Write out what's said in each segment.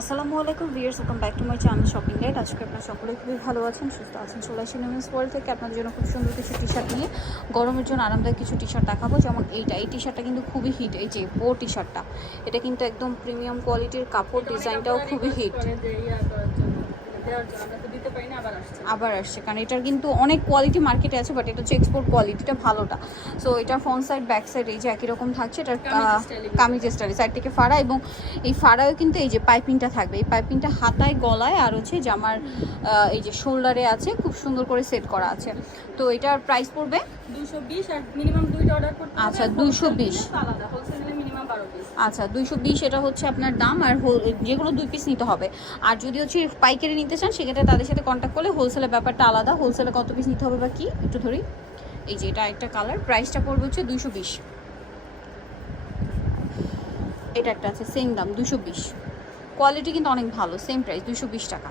আসসালামু আলাইকুম viewers welcome back to my channel shopping guide. আজকে আপনার সকলে খুবই ভালো আছেন সুস্থ আছেন। চলে আসি নিউজ ওয়ার্ল্ড থেকে। আপনাদের জন্য খুব সুন্দর কিছু টি শার্ট নিয়ে। গরমের জন্য আরামদায়ক কিছু টি শার্ট দেখাবো। যেমন এইটা। এই টি শার্টটা কিন্তু খুবই হিট এই যে বো টি। শার্টটা এটা কিন্তু একদম প্রিমিয়াম কোয়ালিটির কাপড়। ডিজাইনটাও খুবই হিট আবার আসছে। কারণ এটার কিন্তু অনেক কোয়ালিটি মার্কেটে আছে বাট এটা হচ্ছে এক্সপোর্ট কোয়ালিটিটা ভালোটা। সো এটার ফ্রন্ট সাইড ব্যাক সাইড এই যে একই রকম থাকছে এটার কামিজ স্টাইলে সাইড থেকে ফাড়া এবং এই ফাড়াও কিন্তু এই যে পাইপিংটা থাকবে। এই পাইপিংটা হাতায় গলায় আর হচ্ছে জামার এই যে শোল্ডারে আছে খুব সুন্দর করে সেট করা আছে। তো এটার প্রাইস পড়বে? 220 আর মিনিমাম দুইটা অর্ডার করতে আচ্ছা, আর 220 wholesale নিলে আলাদা হোলসেল মিনিমাম 12 পিস আচ্ছা দুইশো বিশ এটা হচ্ছে আপনার দাম আর যে কোনো দুই পিস নিতে হবে। আর যদি হচ্ছে পাইকারি নিতে চান, সেক্ষেত্রে তাদের সাথে কন্ট্যাক্ট করলে হোলসেলের ব্যাপারটা আলাদা হোলসেলে কত পিস নিতে হবে বা কি, একটু ধরি। এই যে এটা একটা কালার প্রাইসটা পড়বে হচ্ছে দুইশো বিশ। এটা একটা আছে সেম দাম দুশো বিশ। কোয়ালিটি কিন্তু অনেক ভালো সেম প্রাইস দুশো বিশ টাকা।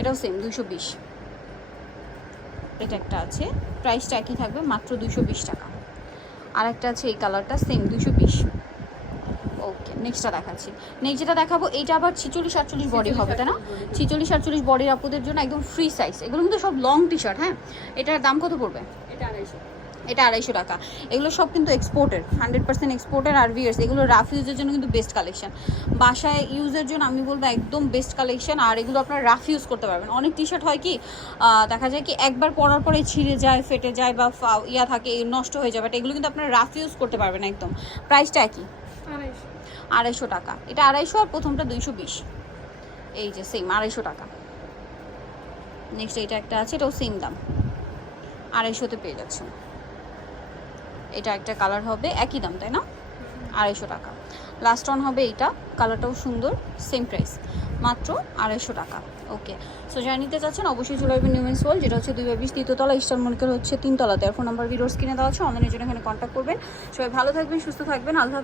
এটাও সেম দুশো বিশ। এটা একটা আছে প্রাইসটা একই থাকবে, মাত্র দুশো বিশ টাকা। আর একটা আছে এই কালারটা সেম দুশো বিশ। ওকে নেক্সটটা দেখাচ্ছি। নেক্সট যেটা দেখাবো এইটা আবার ছিচল্লিশ আটচল্লিশ বডি হবে তাই না? ছিচল্লিশ আটচল্লিশ বডির আপুদের জন্য একদম ফ্রি সাইজ এগুলো কিন্তু সব লং টি শার্ট হ্যাঁ? এটার দাম কত পড়বে? এটা 250 এটা আড়াইশো টাকা। এগুলো সব কিন্তু এক্সপোর্টের হান্ড্রেড পার্সেন্ট এক্সপোর্টের আর ভিয়ার্স এগুলো রাফ ইউজের জন্য কিন্তু বেস্ট কালেকশন বাসায় ইউজের জন্য আমি বলব একদম বেস্ট কালেকশন আর এগুলো আপনারা রাফ ইউজ করতে পারবেন। অনেক টি শার্ট হয় কি দেখা যায় কি একবার পরার পরে ছিঁড়ে যায় ফেটে যায় বা ইয়া থাকে নষ্ট হয়ে যায় বাট এগুলো কিন্তু আপনারা রাফ ইউজ করতে পারবেন একদম। প্রাইসটা একই। 250 আড়াইশো টাকা। এটা আড়াইশো আর প্রথমটা দুইশো বিশ। এই যে সেম আড়াইশো টাকা। নেক্সট এটা একটা আছে, এটাও সেম দাম। আড়াইশোতে পেয়ে যাচ্ছেন। এটা একটা কালার হবে, একই দাম, তাই না? আড়াইশো টাকা। লাস্ট অন হবে এইটা কালারটাও সুন্দর সেম প্রাইস মাত্র আড়াইশো টাকা। ওকে সো যারা নিতে চাচ্ছেন, অবশ্যই চলে আসবেন নিউমেন্স ওয়াল যেটা হচ্ছে দুই বিশ তৃতীয়তলা ইস্টার হচ্ছে তিনতলাতে। আর ফোন নাম্বার ভিডিওস কিনে দেওয়া আছে অনলাইনের জন্য এখানে কন্ট্যাক্ট করবেন। সবাই ভালো থাকবেন, সুস্থ থাকবেন। আল্লাহ